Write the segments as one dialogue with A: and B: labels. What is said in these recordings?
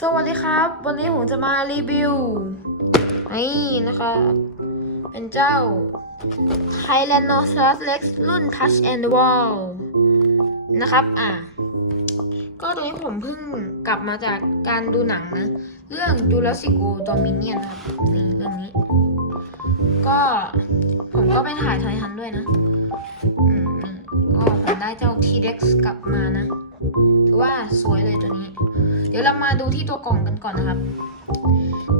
A: สวัสดีครับ วันนี้ผมจะมารีวิวนี่นะครับเป็นเจ้า Tyrannosaurus Rex รุ่น Touch and Wall นะครับอะก็ตอนนี้ผมเพิ่งกลับมาจากการดูหนังนะ เรื่อง Jurassic World Dominion นะครับนี่เรื่องนี้ ก็ผมก็ไปถ่ายไททันด้วยนะอืมนี่ก็ผมได้เจ้า T-Rex กลับมานะ ถือว่าสวยเลยตัวนี้ เดี๋ยวเรามาดูที่ตัวกล่องกันก่อนนะครับ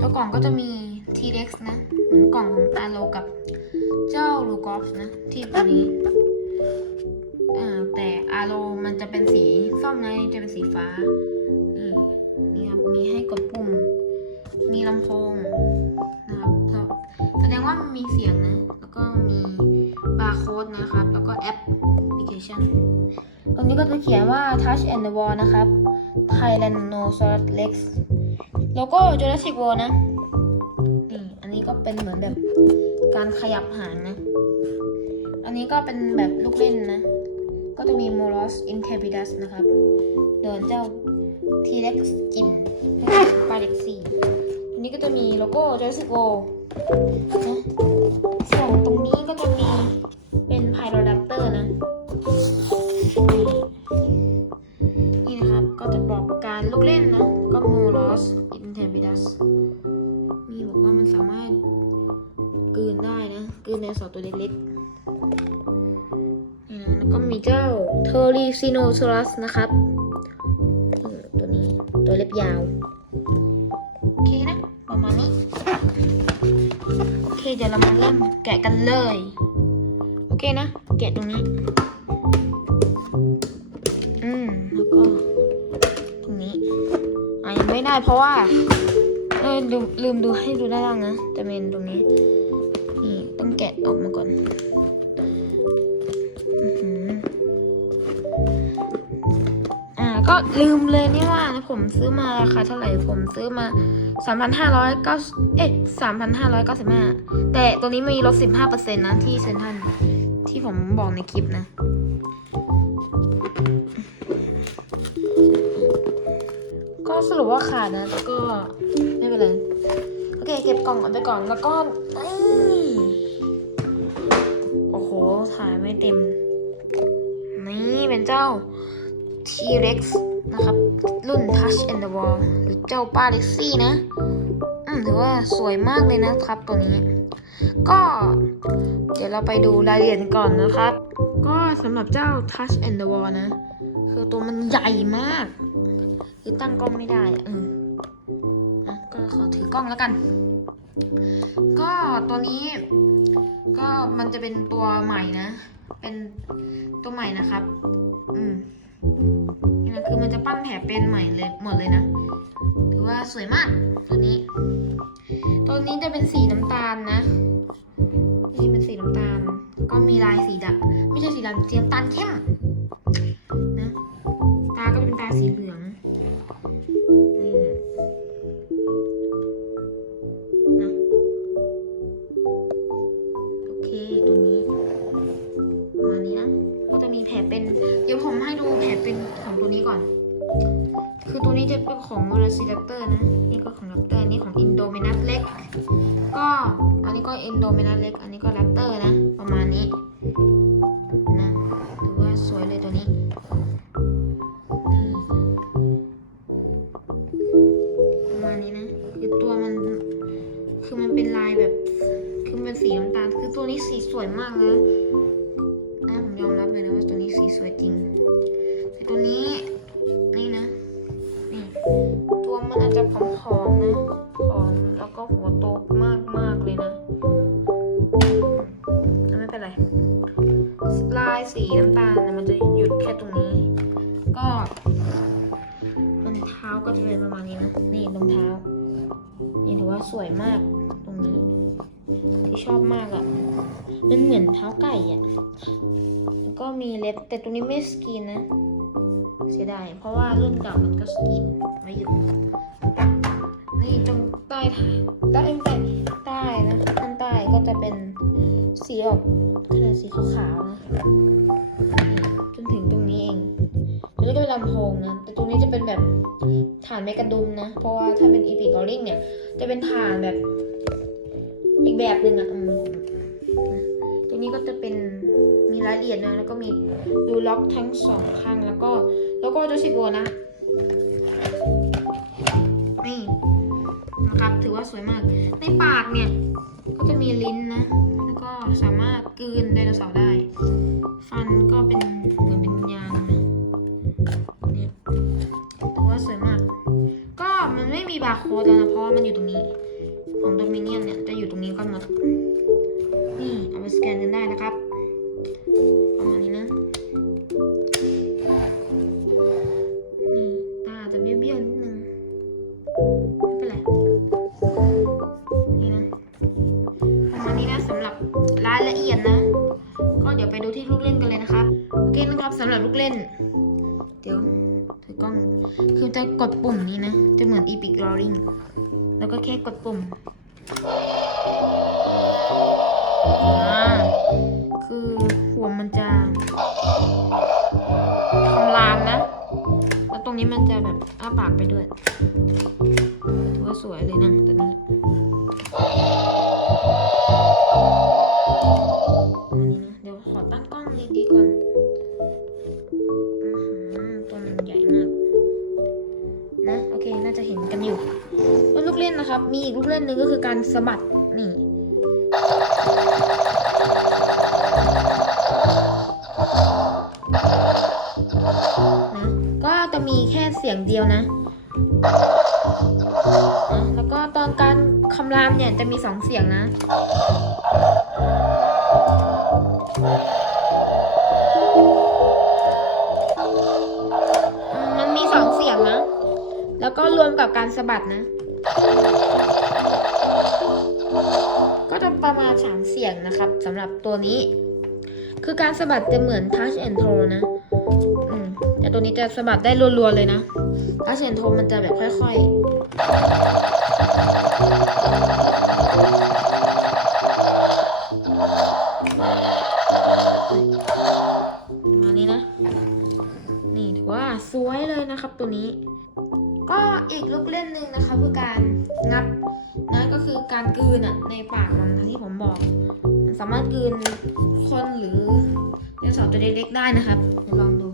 A: ตัวกล่องก็จะมี T-Rex นะเหมือนกล่องของอาโลกับเจ้าลูกอฟนะ ที่ตัวนี้อ่าแต่อาโลมันจะเป็นสีส้มนะจะเป็นสีฟ้านี่นี่ครับมีให้กดปุ่ม มีลำโพงนะครับแสดงว่ามันมีเสียงนะ แล้วก็มีบาร์โค้ดนะครับ แล้วก็แอปพลิเคชัน ตรงนี้ก็จะเขียนว่า Touch and the Wall นะครับ Tyrannosaurus Rex โลโก้ Jurassic World นะ นี่ อันนี้ก็เป็นเหมือนแบบการขยับหางนะ อันนี้ก็เป็นแบบลูกเล่นนะ ก็จะมี Moros intrepidus นะครับ เดินเจ้า T-Rex กินปลาเล็กซี่อันนี้ก็จะมีโลโก้ Jurassic World นะส่วนตรงนี้ก็จะมีเป็น Pyroraptor นะ นะกลืนในสอตัวเล็กๆแล้วก็มีเจ้าเทอริซิโนซอรัสนะครับ ตัวนี้ตัวเล็บยาว โอเคนะ ประมาณนี้ โอเค เดี๋ยวเรามาเริ่มแกะกันเลย โอเคนะ แกะตรงนี้ อืม แล้วก็ ตรงนี้อะยังไม่ได้เพราะว่าเออลืมดูให้ดูด้านล่างนะจะเป็นตรงนี้ ต้องแกะออกมาก่อนอ่าก็ลืมเลยนี่ว่านะผมซื้อมาราคาเท่าไหร่ผมซื้อมา 3,509เอ๊ะ3,595 แต่ตัวนี้มีลด 15%นะที่เซ็นทรัลที่ผมบอกในคลิปนะก็สรุปว่าขาดนะแต่ก็ไม่เป็นไร โอเค เก็บกล่องเอาไปก่อนแล้วก็ ไม่เต็ม นี่เป็นเจ้า T-Rex นะครับรุ่น Touch and the Wall หรือเจ้าป้าเล็กซี่นะ อืมถือว่าสวยมากเลยนะครับตัวนี้ ก็เดี๋ยวเราไปดูรายละเอียดก่อนนะครับ ก็สำหรับเจ้า Touch and the Wall นะ คือตัวมันใหญ่มาก คือตั้งกล้องไม่ได้อะเอออะก็ขอถือกล้องแล้วกัน ก็ตัวนี้ ก็มันจะเป็นตัวใหม่นะ เป็นตัวใหม่นะครับ อืมนี่นะคือมันจะปั้นแผลเป็นใหม่เลยหมดเลยนะ ถือว่าสวยมากตัวนี้ ตัวนี้จะเป็นสีน้ำตาลนะ นี่เป็นสีน้ำตาล ก็มีลายสีดำไม่ใช่สีดำสีน้ำตาลเข้ม ก็จะมีแผลเป็น เดี๋ยวผมให้ดูแผลเป็นของตัวนี้ก่อน คือตัวนี้จะเป็นของ v e l o c i r a p t o r นะ นี่ก็ของ Raptor นี่ของ Indominus Rex ก็อันนี้ก็ Indominus Rex อันนี้ก็ Raptor นะ ประมาณนี้นะถือว่าสวยเลยตัวนี้ประมาณนี้นะ คือตัวมัน คือมันเป็นลายแบบ คือมันเป็นสีน้ำตาล คือตัวนี้สีสวยมากนะนะ เลยนะว่าตัวนี้สีสวยจริง แต่ตัวนี้นี่นะนี่ตัวมันอาจจะผอมๆนะผอมแล้วก็หัวโตมากๆเลยนะแต่ไม่เป็นไรลายสีน้ำตาลนะมันจะหยุดแค่ตรงนี้ ก็รองเท้าก็จะเป็นประมาณนี้นะนี่รองเท้านี่ถือว่าสวยมากตรงนี้ที่ชอบมากอะ่ะ มันเหมือนเท้าไก่อะ่ะ ก็มีเล็บ แต่ตัวนี้ไม่สกรีนนะ เสียดายเพราะว่ารุ่นเก่ามันก็สกรีนไว้อยู่ นี่ตรงใต้ใต้ใต้ใต้นะข้างใต้ก็จะเป็นสีออกสีขาวๆนะนี่จนถึงตรงนี้เองจะก็เป็นลำโพงนะ แต่ตรงนี้จะเป็นแบบฐานเมกระดุมนะ เพราะว่าถ้าเป็นอีพิกอริงเนี่ย จะเป็นฐานแบบอีกแบบหนึ่งอะ รายละเอียดนะ แล้วก็มีดูล็อกทั้งสองข้าง แล้วก็แล้วก็จะสิบโวนะ นี่นะครับ ถือว่าสวยมาก ในปากเนี่ย ก็จะมีลิ้นนะ แล้วก็สามารถกืนไดโนเสาร์ได้ ฟันก็เป็นเหมือนเป็นยางนะนี่ถือว่าสวยมาก ก็มันไม่มีบาร์โค้ดแล้วนะ เพราะว่ามันอยู่ตรงนี้ ของโดมิเนียนเนี่ย จะอยู่ตรงนี้กันหมดนี่เอาไปสแกนกันได้นะครับำหรับลูกเล่น เดี๋ยวถือกล้อง คือจะกดปุ่มนี้นะ จะเหมือน Epic Roaring แล้วก็แค่กดปุ่มอ่าคือหัวมันจะคำรามนะ แล้วตรงนี้มันจะแบบอ้าปากไปด้วย ถือว่าสวยเลยนะตัวนี้ เคน่าจะเห็นกันอยู่แล้วลูกเล่นนะครับ มีอีกลูกเล่นหนึ่งก็คือการสะบัดนี่นะก็จะมีแค่เสียงเดียวนะนะแล้วก็ตอนการคำรามเนี่ยจะมีสองเสียงนะ แล้วก็รวมกับการสะบัดนะ ก็จะประมาณสามเสียงนะครับสำหรับตัวนี้ คือการสะบัดจะเหมือน touch and toe นะอืมแต่ตัวนี้จะสะบัดได้รัวๆเลยนะ touch and toe มันจะแบบค่อยๆ มานี้นะ นี่ถือว่าสวยเลยนะครับตัวนี้ อีกลูกเล่นหนึ่งนะคะคือการงับนั่นก็คือการกืนอะในปากมันนที่ผมบอก มันสามารถกืนคนหรือเดโนสาร์ตัวเล็กๆได้นะครับลองดู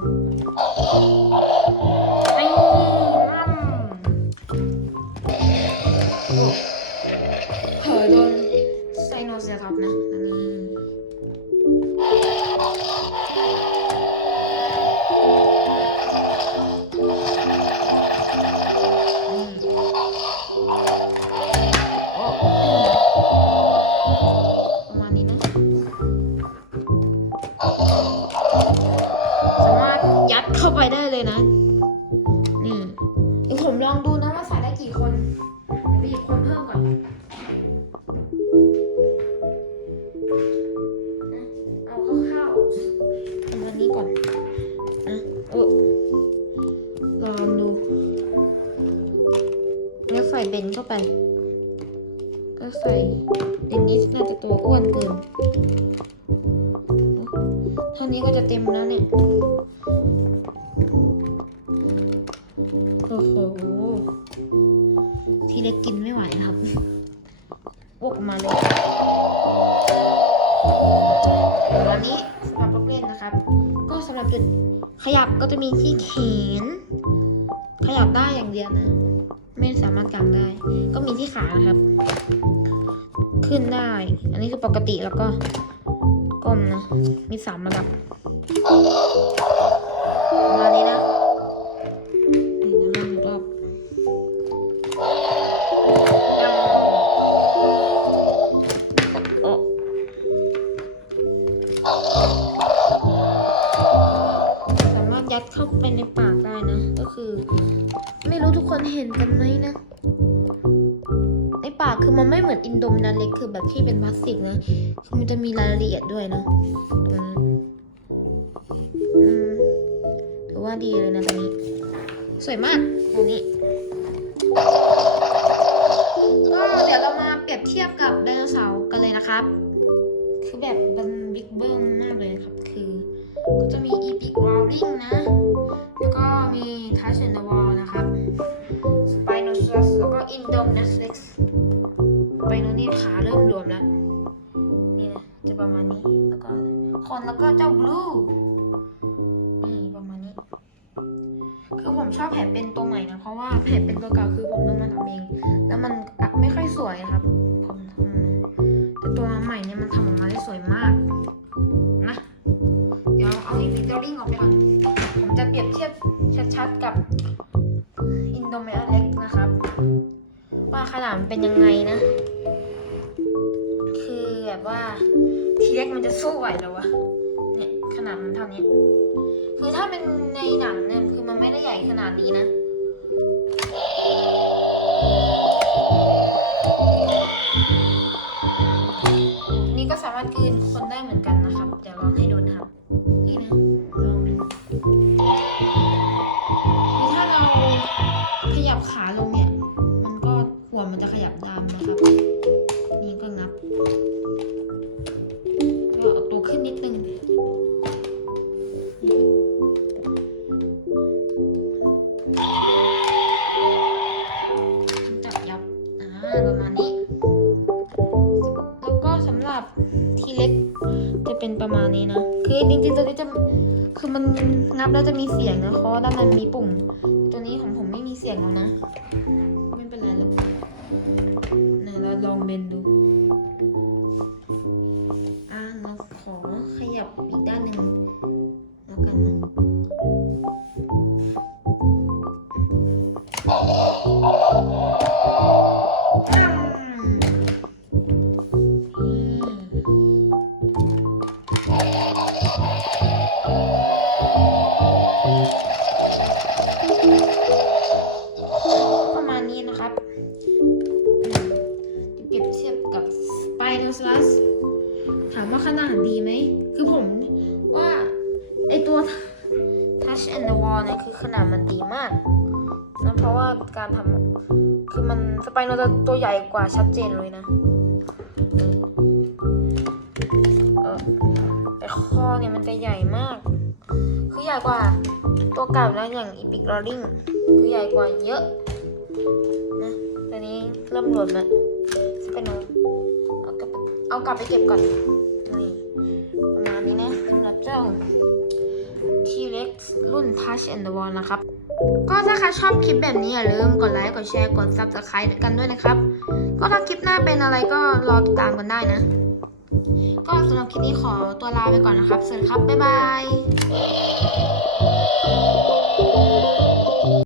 A: ยัดเข้าไปได้เลยนะ นี่เดี๋ยวผมลองดูนะว่าใส่ได้กี่คนเดี๋ยวไปหยิบคนเพิ่มก่อนนะเอาคร่าวๆประมาณนี้ก่อนนะเออลองดู แล้วใส่เบนเข้าไป ก็ใส่เดนนิสน่าจะตัวอ้วนเกินเท่านี้ก็จะเต็มแล้วเนี่ย โอ้โห ทีเล็กกินไม่ไหวนะครับวกออกมาเลยวันนี้สำหรับลูกเล่นนะครับ ก็สำหรับจุดขยับก็จะมีที่แขน ขยับได้อย่างเดียวนะ ไม่สามารถกางได้ ก็มีที่ขานะครับ ขึ้นได้ อันนี้คือปกติแล้วก็ ก้มนะมีสามระดับประมาณนี้นะ ไม่เหมือนอินโดมนาเล็กคือแบบที่เป็นพลาสติกนะ คือมันจะมีรายละเอียดด้วยนะตรงนี้ถือว่าดีเลยนะตรงนี้ สวยมากตรงนี้ก็เดี๋ยวเรามาเปรียบเทียบกับไดโนเสาร์กันเลยนะครับ คือแบบมันบิ๊กเบิ้มมากเลยครับ คือ ก็จะมีอีพิกวอลลิงนะ แล้วก็มีทัสเซนเดอร์วอลนะครับ สไปโนซอรัสแล้วก็อินโดมนัสเล็ก ประมาณนี้แล้วก็คนแล้วก็เจ้า Blue นี่ประมาณนี้ คือผมชอบแผลเป็นตัวใหม่นะ เพราะว่าแผลเป็นตัวเก่าคือผมต้องมาทำเอง แล้วมันไม่ค่อยสวยครับ ผมทำแต่ตัวใหม่เนี่ยมันทำออกมาได้สวยมากนะเดี๋ยวเอาอีพิกตอริงออกไปก่อนผมจะเปรียบเทียบชัดๆกับอินโดเมเล็กนะครับ ว่าขนาดมันเป็นยังไงนะ คือแบบว่า ทีเล็กมันจะสู้ไหวหรอวะ เนี่ยขนาดมันเท่านี้ คือถ้าเป็นในหนังเนี่ยคือมันไม่ได้ใหญ่ขนาดนี้นะนี่ก็สามารถกลืนคนได้เหมือนกันนะครับ เดี๋ยวลองให้ดูนะครับ นี่นะลองดูคือถ้าเราขยับขาลงเนี่ย มันก็หัวมันจะขยับตามนะครับ ที่เล็กจะเป็นประมาณนี้นะ คือจริงๆตัวนี้จะคือมันงับแล้วจะมีเสียงนะเพราะด้านในมีปุ่ม ตัวนี้ของผมไม่มีเสียงแล้วนะ ไม่เป็นไรหรอกนะเราลองเบนดูอ่าเราขอขยับอีกด้านหนึ่งแล้วกันนะ ไอตัว Touch and the Wall เนี่ยคือขนาดมันดีมากนะเพราะว่าการทำคือมันสไปโนจะตัวใหญ่กว่าชัดเจนเลยนะเออไอคอเนี่ยมันจะใหญ่มาก คือใหญ่กว่าตัวเก่านะอย่างอีพิกลอริงคือใหญ่กว่าเยอะนะตอนนี้เริ่มหล่นแล้วสไปโนเอากลับเอากลับไปเก็บก่อนนี่ประมาณนี้นะสำหรับเจ้า T-Rex รุ่น Touch and the Wall นะครับ ก็ถ้าใครชอบคลิปแบบนี้อย่าลืมกดไลค์ กดแชร์ กด Subscribe กันด้วยนะครับ ก็ถ้าคลิปหน้าเป็นอะไรก็รอติดตามกันได้นะ ก็สำหรับคลิปนี้ขอตัวลาไปก่อนนะครับสวัสดีครับ บ๊ายบาย